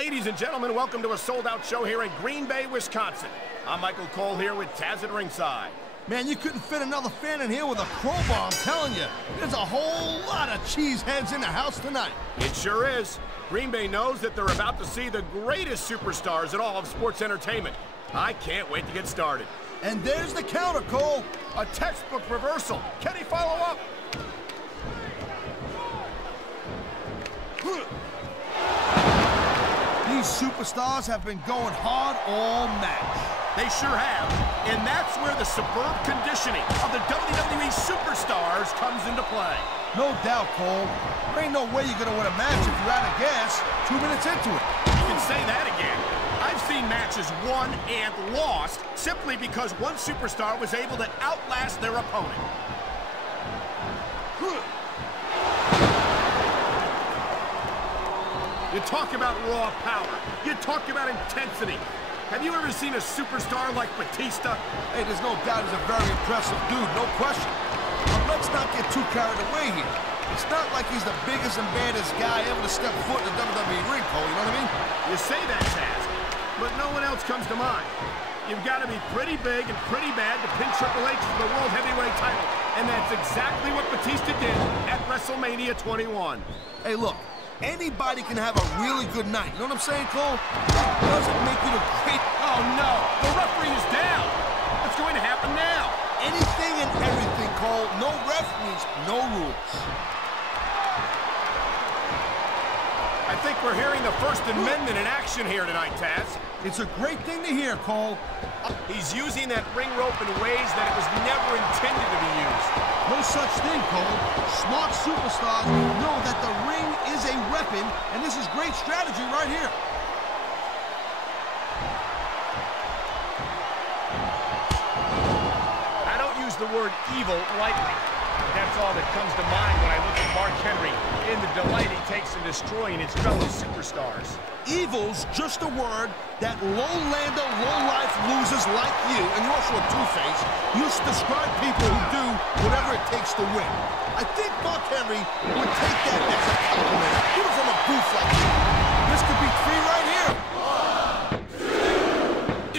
Ladies and gentlemen, welcome to a sold-out show here in Green Bay, Wisconsin. I'm Michael Cole here with Taz at ringside. Man, you couldn't fit another fan in here with a crowbar, I'm telling you. There's a whole lot of cheeseheads in the house tonight. It sure is. Green Bay knows that they're about to see the greatest superstars in all of sports entertainment. I can't wait to get started. And there's the counter, Cole. A textbook reversal. Can he follow up? These superstars have been going hard all match. They sure have. And that's where the superb conditioning of the WWE superstars comes into play. No doubt, Cole. There ain't no way you're going to win a match if you're out of gas 2 minutes into it. You can say that again. I've seen matches won and lost simply because one superstar was able to outlast their opponent. You talk about raw power. You talk about intensity. Have you ever seen a superstar like Batista? Hey, there's no doubt he's a very impressive dude, no question. But let's not get too carried away here. It's not like he's the biggest and baddest guy ever to step foot in the WWE ring, Cole, you know what I mean? You say that, Taz, but no one else comes to mind. You've got to be pretty big and pretty bad to pin Triple H for the World Heavyweight title. And that's exactly what Batista did at WrestleMania 21. Hey, look. Anybody can have a really good night. You know what I'm saying, Cole? It doesn't make you the great... Oh, no. The referee is down. What's going to happen now? Anything and everything, Cole. No ref means no rules. I think we're hearing the First Amendment in action here tonight, Taz. It's a great thing to hear, Cole. He's using that ring rope in ways that it was never intended to be used. No such thing, Cole. Smart superstars know that the ring is a weapon, and this is great strategy right here. I don't use the word evil lightly. That's all that comes to mind when I look at Mark Henry and the delight he takes in destroying his fellow superstars. Evil's just a word that low-lander, low-life losers like you, and you're also a two-face, used to describe people who do whatever it takes to win. I think Mark Henry would take that as a compliment, even from a goof like you. This could be 3 right here.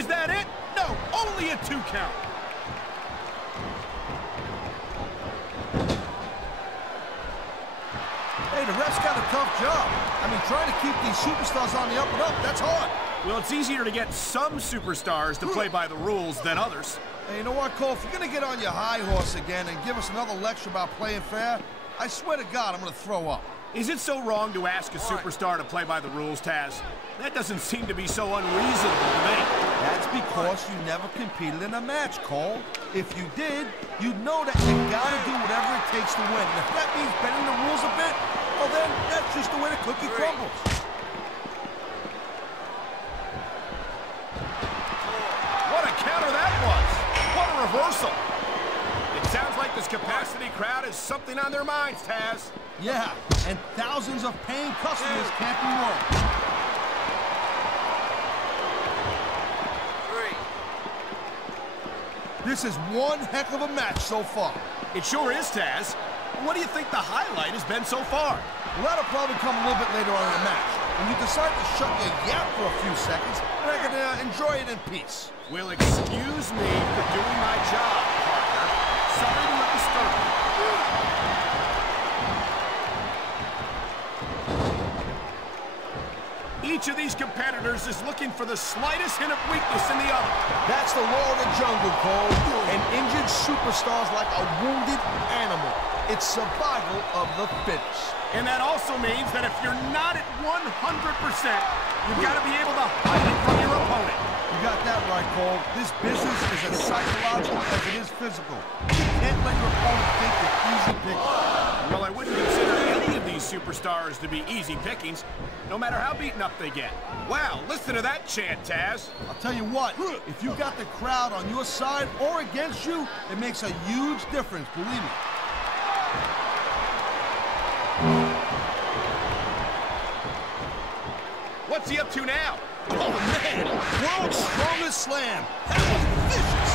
Is that it? No, only a 2 count. Hey, the ref's got a tough job. I mean, trying to keep these superstars on the up and up, that's hard. Well, it's easier to get some superstars to play by the rules than others. Hey, you know what, Cole? If you're going to get on your high horse again and give us another lecture about playing fair, I swear to God, I'm going to throw up. Is it so wrong to ask a superstar to play by the rules, Taz? That doesn't seem to be so unreasonable to me. That's because you never competed in a match, Cole. If you did, you'd know that you gotta do whatever it takes to win. And if that means bending the rules a bit, well then, that's just the way the cookie crumbles. What a counter that was! What a reversal! It sounds like this capacity crowd has something on their minds, Taz. Yeah, and thousands of paying customers can't be wrong. This is one heck of a match so far. It sure is, Taz. What do you think the highlight has been so far? Well, that'll probably come a little bit later on in the match. When you decide to shut your yap for a few seconds, and I can enjoy it in peace. Well, excuse me for doing my job, partner. Sorry to disturb you. Each of these competitors is looking for the slightest hint of weakness in the other. That's the law of the jungle, Cole. An injured superstar's like a wounded animal. It's survival of the fittest. And that also means that if you're not at 100%, you've got to be able to hide it from your opponent. You got that right, Cole. This business is as psychological as it is physical. You can't let your opponent think you're easy pickings. Well, I wouldn't consider any of these superstars to be easy pickings, no matter how beaten up they get. Wow, listen to that chant, Taz. I'll tell you what, if you got the crowd on your side or against you, it makes a huge difference, believe me. What's he up to now? Oh, man! World's strongest slam! That was vicious!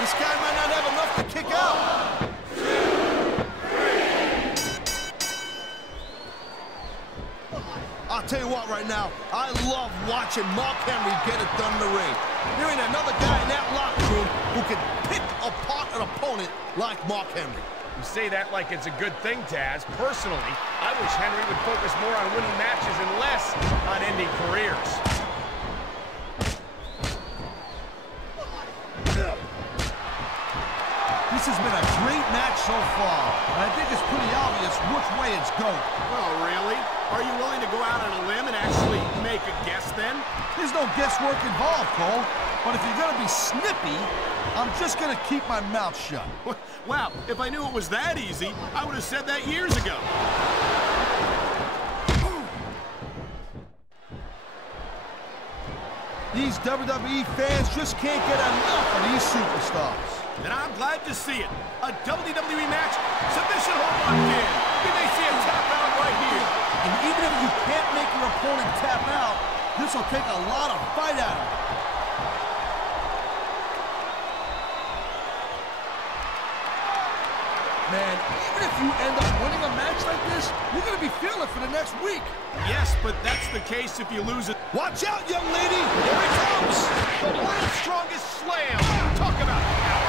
This guy might not have enough to kick out. 1, 2, 3. I'll tell you what right now, I love watching Mark Henry get it done in the ring. There ain't another guy in that locker room who can pick apart an opponent like Mark Henry. You say that like it's a good thing, Taz. Personally, I wish Henry would focus more on winning matches and less on ending careers. This has been a great match so far, and I think it's pretty obvious which way it's going. Oh, really? Are you willing to go out on a limb and actually make a guess then? There's no guesswork involved, Cole. But if you're going to be snippy, I'm just going to keep my mouth shut. Wow, if I knew it was that easy, I would have said that years ago. These WWE fans just can't get enough of these superstars. And I'm glad to see it. A WWE match, submission hold locked in. We may see a tap out right here. And even if you can't make your opponent tap out, this will take a lot of fight out of him. Man, even if you end up winning a match like this, you're going to be feeling it for the next week. Yes, but that's the case if you lose it. Watch out, young lady! Here it comes! The world's strongest slam. Talk about power.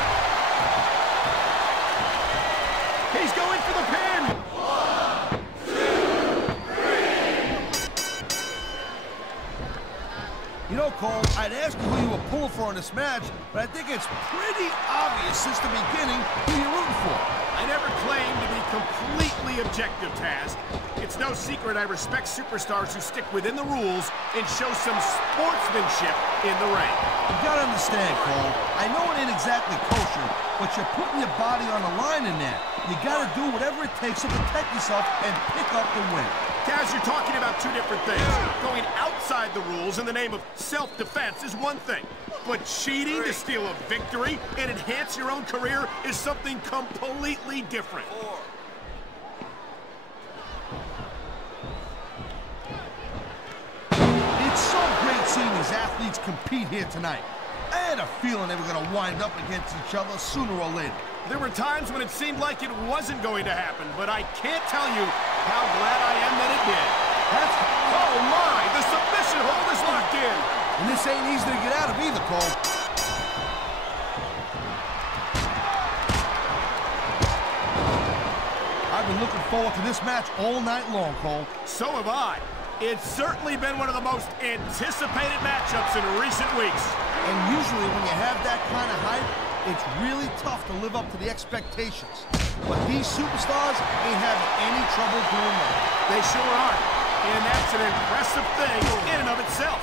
He's going for the pin. 1, 2, 3. You know, Cole, I'd ask you who you were pulling for in this match, but I think it's pretty obvious since the beginning who you're rooting for. I never claimed to be completely objective, Taz. It's no secret I respect superstars who stick within the rules and show some sportsmanship in the ring. You gotta understand, Cole, I know it ain't exactly kosher, but you're putting your body on the line in that. You gotta do whatever it takes to protect yourself and pick up the win. Taz, you're talking about two different things. Going outside the rules in the name of self-defense is one thing. But cheating to steal a victory and enhance your own career is something completely different. 4. It's so great seeing these athletes compete here tonight. I had a feeling they were going to wind up against each other sooner or later. There were times when it seemed like it wasn't going to happen, but I can't tell you how glad I am that it did. Oh my, the submission hold is locked in. And this ain't easy to get out of either, Cole. I've been looking forward to this match all night long, Cole. So have I. It's certainly been one of the most anticipated matchups in recent weeks. And usually when you have that kind of hype, it's really tough to live up to the expectations. But these superstars ain't having any trouble doing that. They sure aren't. And that's an impressive thing in and of itself.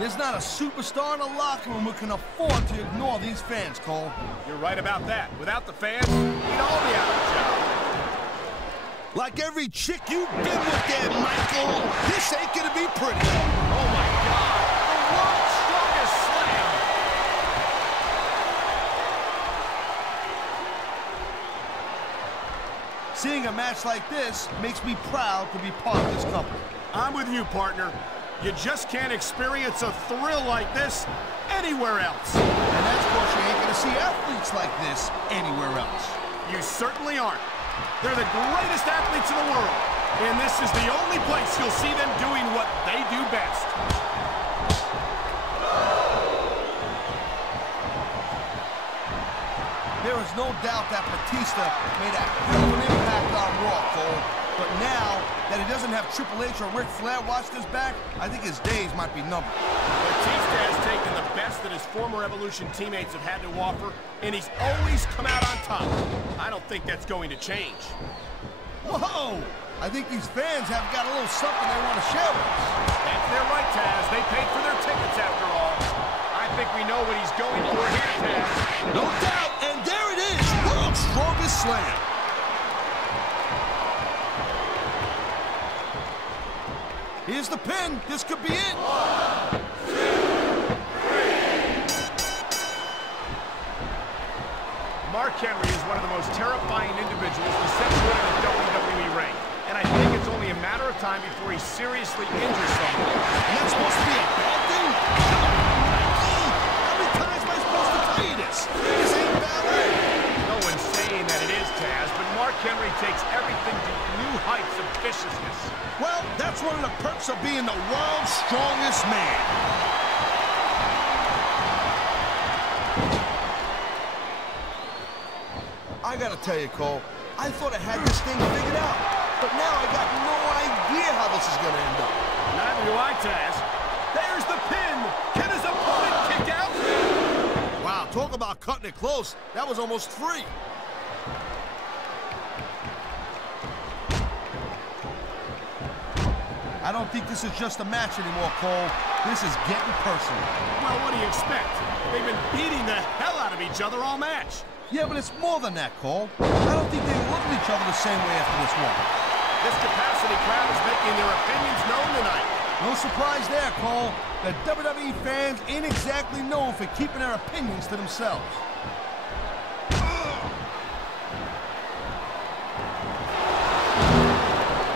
There's not a superstar in the locker room who can afford to ignore these fans, Cole. You're right about that. Without the fans, we'd all be out of a job. Like every chick you've been with there, Michael, this ain't gonna be pretty. Oh my God, the world's strongest slam. Seeing a match like this makes me proud to be part of this company. I'm with you, partner. You just can't experience a thrill like this anywhere else. And that's because you ain't gonna see athletes like this anywhere else. You certainly aren't. They're the greatest athletes in the world, and this is the only place you'll see them doing what they do best. There is no doubt that Batista made a hell of an impact on Raw, Cole. But now that he doesn't have Triple H or Ric Flair watching his back, I think his days might be numbered. Batista has taken the best that his former Evolution teammates have had to offer, and he's always come out on top. I don't think that's going to change. Whoa! I think these fans have got a little something they want to share with us. That's their right, Taz. They paid for their tickets after all. I think we know what he's going for here, Taz. No doubt, and there it is, world's strongest slam. Here's the pin. This could be it. 1, 2, 3. Mark Henry is one of the most terrifying individuals to set foot in a WWE ring. And I think it's only a matter of time before he seriously injures someone. And that's supposed to be a bad thing? How many times am I supposed to tell you this? This ain't ballet. No one's saying that it is, Taz, but Mark That's one of the perks of being the world's strongest man. I gotta tell you, Cole, I thought I had this thing figured out, but now I got no idea how this is gonna end up. Neither do I, Taz. There's the pin. Can his opponent kick out? Wow, talk about cutting it close. That was almost free. I don't think this is just a match anymore, Cole. This is getting personal. Well, what do you expect? They've been beating the hell out of each other all match. Yeah, but it's more than that, Cole. I don't think they look at each other the same way after this one. This capacity crowd is making their opinions known tonight. No surprise there, Cole. The WWE fans ain't exactly known for keeping their opinions to themselves.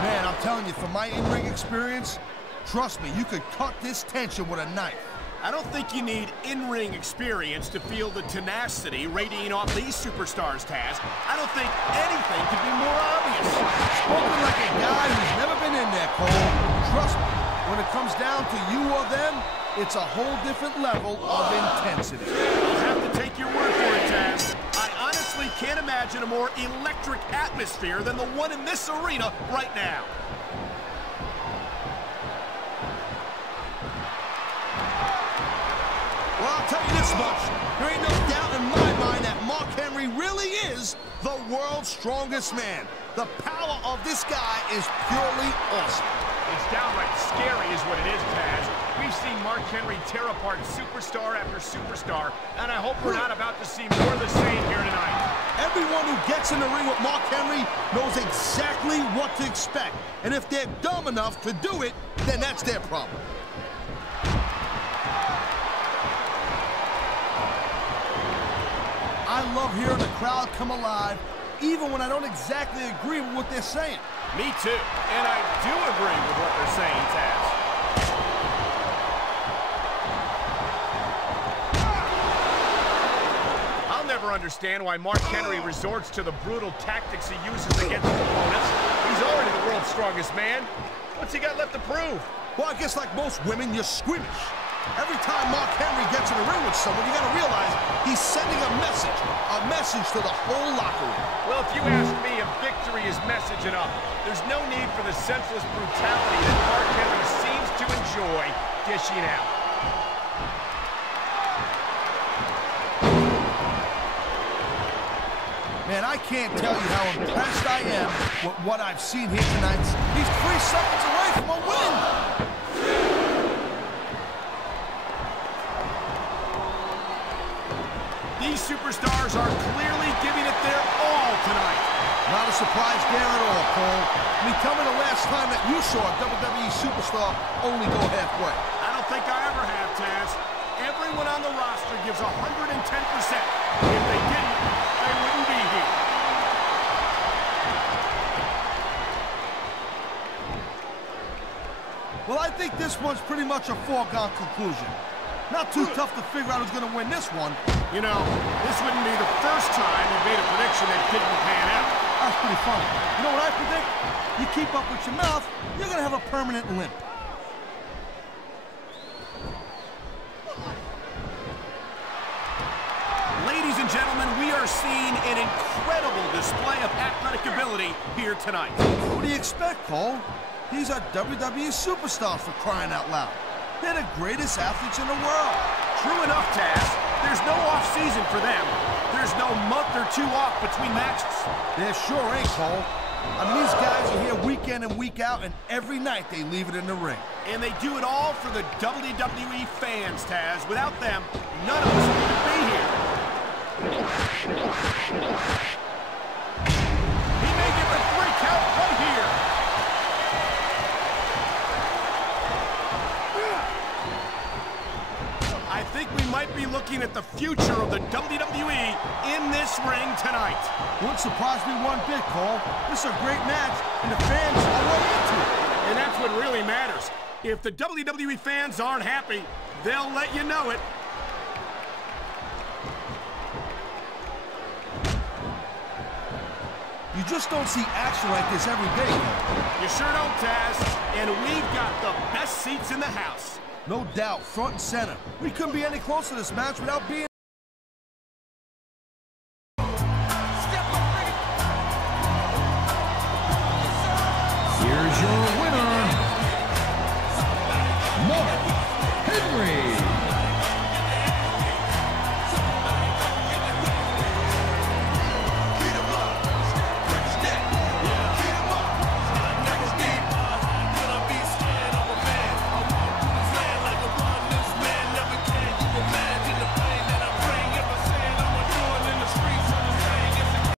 Man, I'm telling you, from my in-ring experience, trust me, you could cut this tension with a knife. I don't think you need in-ring experience to feel the tenacity radiating off these superstars, Taz. I don't think anything could be more obvious. Spoken like a guy who's never been in there, Cole. Trust me, when it comes down to you or them, it's a whole different level of intensity. I'll have to take your word for it, Taz. I honestly can't imagine a more electric atmosphere than the one in this arena right now. Well, I'll tell you this much. There ain't no doubt in my mind that Mark Henry really is the world's strongest man. The power of this guy is purely awesome. It's downright scary is what it is, Taz. We've seen Mark Henry tear apart superstar after superstar, and I hope we're not about to see more of the same here tonight. Everyone who gets in the ring with Mark Henry knows exactly what to expect. And if they're dumb enough to do it, then that's their problem. I love hearing the crowd come alive, even when I don't exactly agree with what they're saying. Me too, and I do agree with what they're saying, Taz. I'll never understand why Mark Henry resorts to the brutal tactics he uses against his opponents. He's already the world's strongest man. What's he got left to prove? Well, I guess like most women, you're squeamish. Every time Mark Henry gets in the ring with someone, you gotta realize he's sending a message to the whole locker room. Well, if you ask me, a victory is message enough. There's no need for the senseless brutality that Mark Henry seems to enjoy dishing out. Man, I can't tell you how impressed I am with what I've seen here tonight. He's 3 seconds away from a win. These superstars are clearly giving it their all tonight. Not a surprise there at all, Cole. I mean, tell me the last time that you saw a WWE superstar only go halfway. I don't think I ever have, Taz. Everyone on the roster gives 110%. If they didn't, they wouldn't be here. Well, I think this one's pretty much a foregone conclusion. Not too tough to figure out who's going to win this one. You know, this wouldn't be the first time you made a prediction that didn't pan out. That's pretty funny. You know what I predict? You keep up with your mouth, you're going to have a permanent limp. Ladies and gentlemen, we are seeing an incredible display of athletic ability here tonight. What do you expect, Cole? These are WWE superstars, for crying out loud. They're the greatest athletes in the world. True enough, Taz. There's no off-season for them. There's no month or two off between matches. There sure ain't, Cole. I mean, these guys are here week in and week out, and every night they leave it in the ring. And they do it all for the WWE fans, Taz. Without them, none of us would be here. He may give a 3 count right here. I think we might be looking at the future of the WWE in this ring tonight. Wouldn't surprise me one bit, Cole. This is a great match, and the fans are way into it. And that's what really matters. If the WWE fans aren't happy, they'll let you know it. You just don't see action like this every day. You sure don't, Taz. and we've got the best seats in the house. No doubt, front and center. We couldn't be any closer to this match without being